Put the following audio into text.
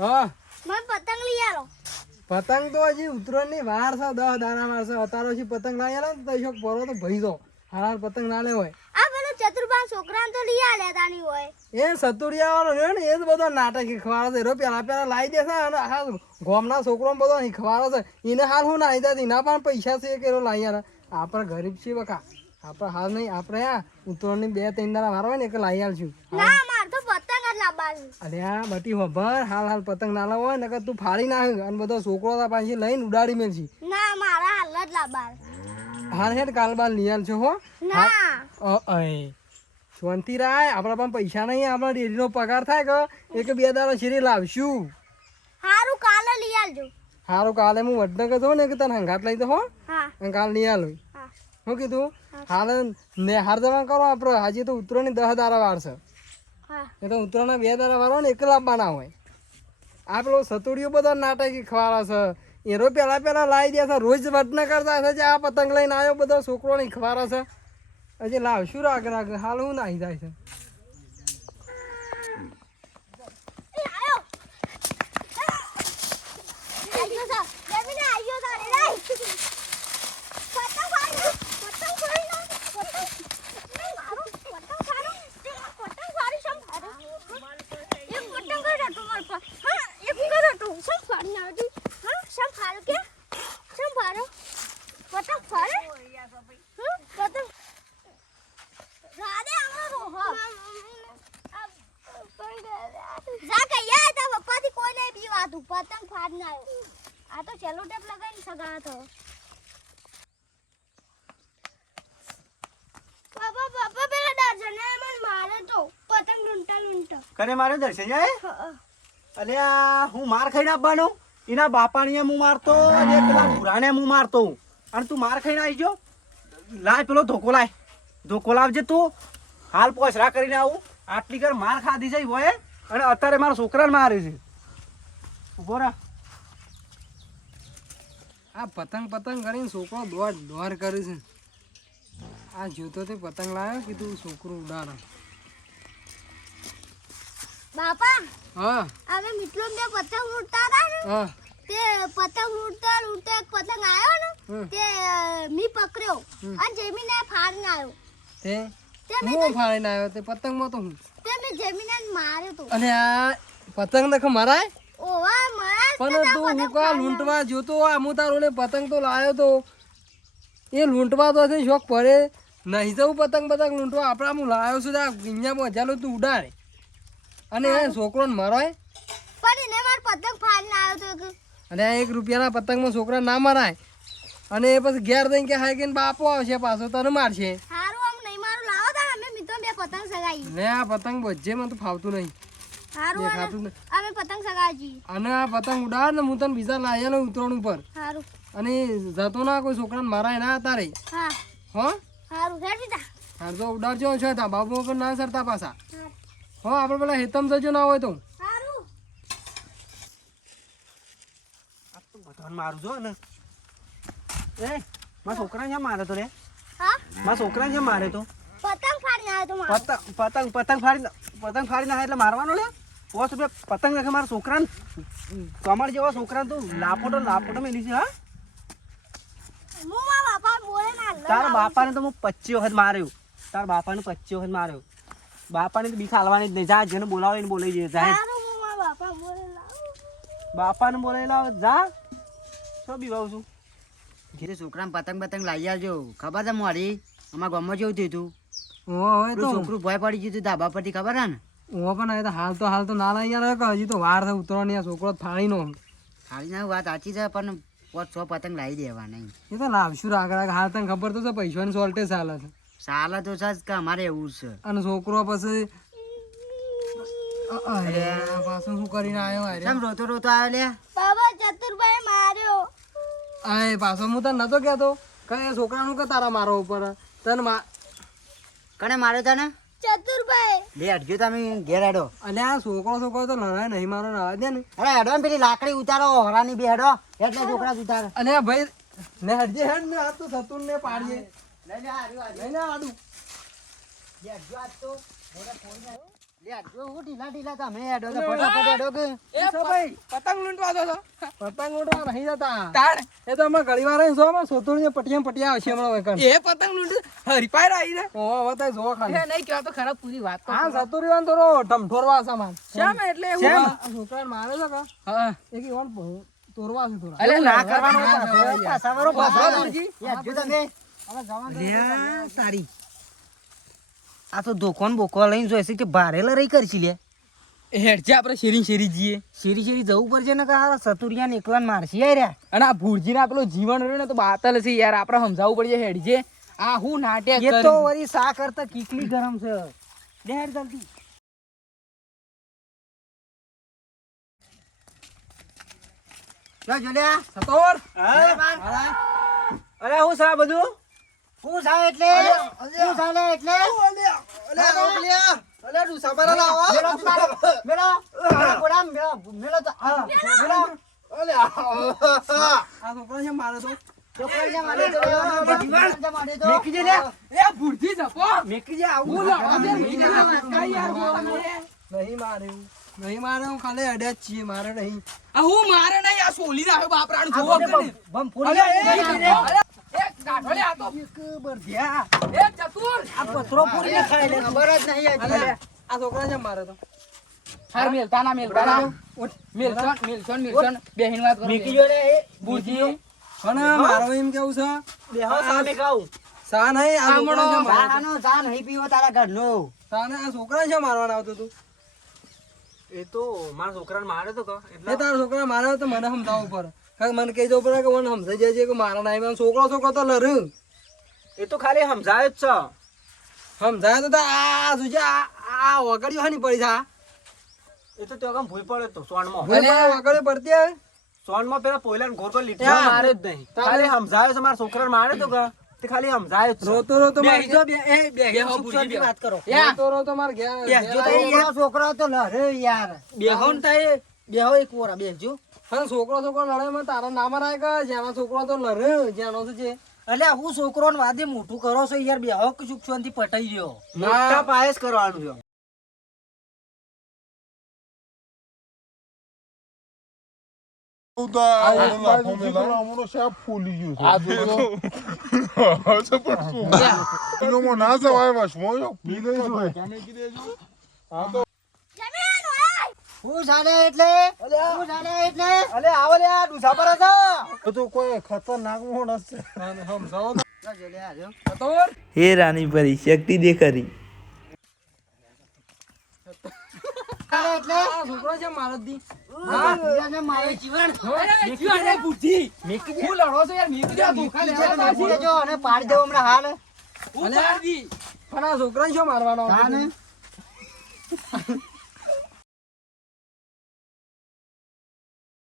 હા મને પતંગ લઈ આલો. પતંગ તો હજી ઉતરણની વાર છે 10 દાડા વાર છે અત્યારે હજી પતંગ ના આલે ને તો શોક ભરો તો ભઈ દો હાલ પતંગ ના લે હોય આ પેલો ચતુરબા છોકરાને તો લઈ આલ્યા તાની હોય. એ સતુરિયા વાળો રહ્યો ને એ જ બધો નાટક શીખવાડે છે પેલા લાવી દેશે અને આખા ગામના છોકરો બધો શીખવાડે છે એને હાલ હું ના આવી એના પણ પૈસા છે કે લાવી યાર આપણે ગરીબ છીએ બકા આપણે હાલ નહીં આપણે આ ઉતરણની 2-3 દાડા વાર હોય ને એક લાવી આલશું. ના માર તો પતંગ જ લાવવાની. અરે આ બટી ખબર હાલ પતંગ ના લાવો ને તું ફાડી નાખ અને બધો છોકરો પાછી લઈને ઉડાડી મેલશી. ના મારા હાલ જ લાવવાની. હાલ હેડ કાલ બાર લઈ આલજો હો. ના શાંતિ રાય આપણા પણ પૈસા નહીં આપણા ડેરીનો પગાર થાય કે 1-2 દાડા શેરી લાવશું. હારું કાલે લઈ આલજો. હારું કાલે હું વડનગર જાઉં ને કે તને હંગાત લઈ દો હો. હા અને કાલ લઈ આલું. હા શું કીધું હાલ ને હાર જમા કરો આપણે હજી તો ઉતરણની 10 દાડા વાર છે. હા એ તો ઉતરણના 2 દાડા વાર હોય ને એક લાવવાના હોય. આ પેલો સતુડિયો બધા નાટકી ખવાડા છે એરો પેલા લાવી દે છે રોજ વડનગર કરતા છે આ પતંગ લઈને આવ્યો બધો છોકરો ને ખવાડા છે હજી લાવશું રાગ હાલ હું નાહી જાય છે. એ આયો. આયો સા જમીને આયો સા રે પતંગ ફાડો પતંગ ફાડો પતંગ મારો પતંગ ફાડો પતંગ ફાડી સમ ફાડો એક પતંગ કરે તો માર પા હા એક કરે તો સમ ફાડી ના તું હા સમ ફાડો કે સમ ફાડો પતંગ ફાડે પતંગ રાધે અમારો હા જા કે યાર તા પપ્પાથી કોઈ નહીં બીવાતું પતંગ ફાડ ના આવ્યો આ તો ચેલો ટેપ લગાવીને સગા તો પાપા પેલા દર્શને મને મારે તો પતંગ લૂંટા કને મારો દર્શન જાય અલ્યા હું માર ખાઈને આપવાનો એના બાપાને હું મારતો અને પેલા ભૂરાને હું મારતો અને તું માર ખાઈને આવી ગયો લાય પેલો ધોકો લાવજે તું હાલ પોસરા કરીને આવું આટલી કર માર ખાધી જાય હોય અને અત્યારે મારા છોકરાને મારે છે ઉભો રહે આ પતંગ કરીને છોકરો દોડ કરે છે. આ જોતો તે પતંગ લાવ્યો કીધું છોકરું ઉડાડો. બાપા હા હવે મિત્રો બે પતંગ લૂંટતા હતા ને હા તે પતંગ લૂંટતા એક પતંગ આવ્યો ને તે મી પકડ્યો અને જમીને ફાડીને આવ્યો. તે હું ફાડીને આવ્યો તે પતંગમાં તો હું તે મેં જમીને માર્યો તો. અને આ પતંગ નખ મરાય ઓવા મારા પણ તું હું કા લૂંટવા જોતો હું તારો ને પતંગ તો લાવ્યો તો એ લૂંટવા તો છે શોખ પડે નહીં જવું પતંગ લૂંટવા આપણા હું લાવ્યો છું આ ગિંજામાં ચાલો તું ઉડાડે અને એ છોકરોને મરાય પણ એને માર પતંગ ફાડીને આવ્યો તો અને આ 1 રૂપિયાના પતંગમાં છોકરા ના મરાય અને એ પછી ઘેર દઈને કે હાય કે બાપો આવશે પાછો તને મારશે. હારું આમ નહીં મારું લાવો તા અમે મિત્રો બે પતંગ સગાઈ ને આ પતંગ બજે મને તો ફાવતું નહીં હારું દેખાતું નહીં. અમે પતંગ સગાજી અને આ પતંગ ઉડાડ ને હું તને બીજા લાવ્યા ને ઉતરણ ઉપર હારું અને જતો ના કોઈ છોકરાને મારાય ના તારે હા હો હારું હેડ બીજા હાર તો ઉડાડજો છે તા બાબુ પણ ના સરતા પાછા હો આપણે પેલા હેતમ જજો ના હોય તો હારું આ તો બધાને મારું જો ને એ મારા છોકરાને કેમ મારે તો રે હા મારા છોકરાને કેમ મારે તો પતંગ ફાડીને આવ્યો તો મારો પતંગ ફાડીને આવે એટલે મારવાનો લે 5 રૂપિયા પતંગ નાખે મારા છોકરાને કમળ જેવા છોકરાને તો લાપોટો મેલી છે હા હું મારા બાપા બોલે ના તારા બાપાને તો હું 25 વખત માર્યો બાપાને તો બીક હાલવાની જ નહીં જા જેને બોલાવે એને બોલાવી દે જાય હારું હું મારા બાપા બોલે લાવ બાપાને બોલાવી લાવ જા શું બીવાવ છું ઘેરે છોકરાને પતંગ લાવી આવજો ખબર છે મારી અમારા ગામમાં જેવું થયું હતું હોય તો છોકરું ભય પડી ગયું હતું ધાબા પરથી ખબર હે ને પણ એ તો હાલ તો ના લઈ યાર કે હજી તો વાર છે ઉતરવાની આ છોકરો ફાળી નો ખાલી ના વાત સાચી છે પણ 500 પતંગ લાવી દેવા નહીં એ તો લાવશું આગળ હાલ તને ખબર તો છે પૈસાની શોર્ટેજ ચાલે છે સાલા તો છે કે અમારે એવું જ છે અને છોકરો પછી પાછું શું કરીને આવ્યો કેમ રોતો આવ્યો લે બાબા ચતુરભાઈ માર્યો આ પાછો હું તને નતો કહેતો કે એ છોકરાનું કે તારા મારો ઉપર તને કને માર્યો તને ચતુરભાઈ બે અડગ્યો તમે ઘેર હેડો અને આ છોકરો તો લડાય નહીં મારો ના દે ને અરે હેડો ને પેલી લાકડી ઉતારો હરાની બે હેડો એટલે છોકરા ઉતારે અને આ ભાઈ ને હડજે હેડ ને આ તો સતુર ને પાડીએ લઈને આડું બે અડગ્યો આજ તો લે જો હું ઢીલા તમે હેડો તો ફટાફટ હેડો કે ભાઈ પતંગ લૂંટવા દો છો પતંગ ઉડવા નહીં જતા તાણ એ તો અમે ઘડી વાર જો અમે સોતોડી પટિયા આવશે હમણાં વેકન એ પતંગ લૂંટ હરીપાઈ રહી ને ઓ હવે તો જો ખાલી એ નહીં કહેવા તો ખરાબ પૂરી વાત તો હા સતુરી વાન તો ઢમઠોરવા સામાન શેમ એટલે એવું શેમ? આ છોકરાને મારે છે કે હા એક ઈવન તોરવા છે થોડા અલે ના કરવાનો કરવાનો પાસાવાળો પાસાવાળો. હેડજો તમે હવે જવાનું તો લ્યા તારી આ તો દુકાન બોકો લઈને જોઈશે કે ભારેલા રહી કરશી લે હેડજે આપણે શેરી શેરી જઈએ શેરી શેરી જવું પડશે ને કે આ સતુરિયાને એકલાને મારશી યાર અને આ ભુરજીના પેલો જીવન રહ્યો ને તો બાતલ છે યાર આપણે સમજાવવું પડશે હેડજે આ હું નાટ્ય એ તો વળી સા કરતા કીકલી ગરમ છે લે હેડ જલ્દી જો જોલ્યા સતોર અરે હું સા બધું હું સા એટલે હું સા લે એટલે અલે ડુસા પર લાવો મેલો મેલો ગોડામ મેલો મેલો તો આ મેલો અલે આ છોકરા છે મારે તો છોકરાને મારે તો મારે તો મેકી દે લે એ ભુરજી જપો મેકી દે આવું હું લડવા દે નહીં યાર બોલને નહીં મારે એવું નહીં મારે હું ખાલી અડ્યા જ છીએ મારે નહીં આ હું મારે નહીં આ સોલી નાખે બાપરાનું જોવો કે નહીં બમ અલે ફોડી એ ગાઢો લે આ તો એક બરધ્યા એ ચતુર આ પથરો પૂરી ને ખાઈ લે ખબર જ નહીં અલે આજે આ છોકરા છે મારે તો હાર મેલતાના મેલશન બેહીન વાત કરો મેકી જો લે એ ભુરજી અને મારો એમ કેવું છે બેહો સામે ખાઉં સા નહીં આ છોકરા છે મારે તો. સાનો ચા નહીં પીવો તારા ઘરનો સા ને આ છોકરા છે મારવાના આવતું તું એ તો મારા છોકરાને મારે તો એ તારા છોકરા મારે તો મને સમજાવવું પડે કારણ મને કહી દઉં પડે કે મને સમજાઈ જાય છે કે મારા નહીં છોકરો તો લર એ તો ખાલી સમજાય જ છે સમજાય તો આ શું છે આ વગડ્યો હાની પડી છે એ તો ત્યાં ભૂલ પડે તો સોનમાં વગડ્યો પડતી આવે સોનમાં પેલા પોઈલાને ઘોર પર લીધો ત્યાં મારે જ નહીં ખાલી સમજાયો છે મારા છોકરાને મારે તો તે ખાલી સમજાય જ છે રોતો રોતો મારે બેહી ઘેર હો ભુરજી વાત કરો યા રોતો રોતો મારે ઘેર છોકરા તો લડે યાર બેહો ને તાય બેહો એક ઓરા બેસજો અને છોકરો લડે માં તારા નામ રાય કે જેનો છોકરો તો લડે જેનો તો છે એટલે હું છોકરો ને વાદે મોટું કરો છો યાર બેહો કે સુખ શાંતિ પટાઈ ગયો મોટા પાયે જ કરવાનું છે હું સાડે એટલે હું સાડે એટલે અલે આવો લે આ ડુસા પર હતા તો કોઈ ખતરનાક માણસ છે સમજાવો ચતુર હે રાની પરી શક્તિ દેખારી એટલે આ છોકરો છે મારે જ દી બીજાને મારે જીવન અરે ભુરજી હું લડો છો યાર મેકી દે ભૂખા લેવા જો અને પાડી દેવો હમણાં હાલ હું પાડી દી પણ આ છોકરા શું મારવાનો તાને